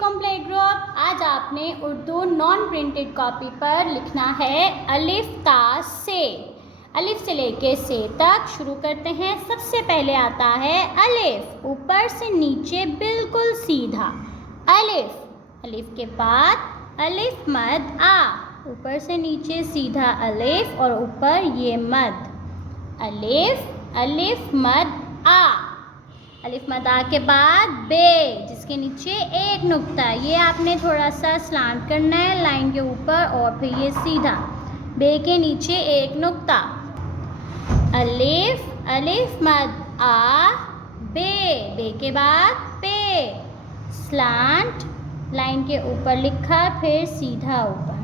अलैकुम play group. आज आपने उर्दू नॉन प्रिंटेड कॉपी पर लिखना है अलिफ ता से। अलिफ से लेके से तक शुरू करते हैं। सबसे पहले आता है अलिफ, ऊपर से नीचे बिल्कुल सीधा अलिफ। अलिफ के बाद अलिफ मद आ, ऊपर से नीचे सीधा अलिफ और ऊपर ये मद अलिफ। अलिफ मद आ, अलिफ मद आ के बाद बे, जिसके नीचे एक नुक्ता, ये आपने थोड़ा सा स्लांट करना है लाइन के ऊपर और फिर ये सीधा। बे के नीचे एक नुक्ता। अलिफ अलिफ मद आ बे, बे के बाद पे, स्लांट लाइन के ऊपर लिखा फिर सीधा ऊपर।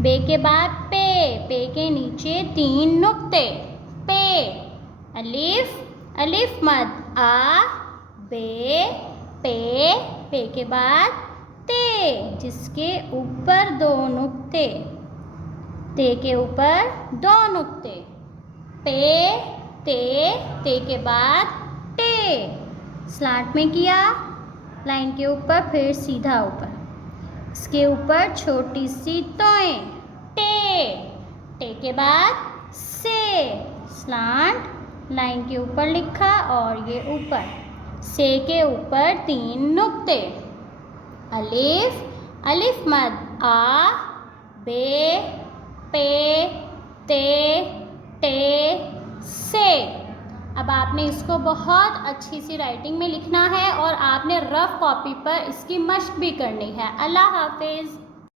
बे के बाद पे, पे के नीचे तीन नुक्ते पे। अलिफ अलिफ मद आ बे पे, पे के बाद ते, जिसके ऊपर दो नुक्ते, ते के ऊपर दो नुक्ते, पे ते के बाद टे, स्लांट में किया लाइन के ऊपर फिर सीधा ऊपर। इसके ऊपर छोटी सी तोएं टे के बाद से, स्लांट लाइन के ऊपर लिखा और ये ऊपर। से के ऊपर तीन नुक्ते। अलिफ अलिफ मद आ बे पे ते टे से। अब आपने इसको बहुत अच्छी सी राइटिंग में लिखना है और आपने रफ कॉपी पर इसकी मश्क भी करनी है। अल्लाह हाफिज़।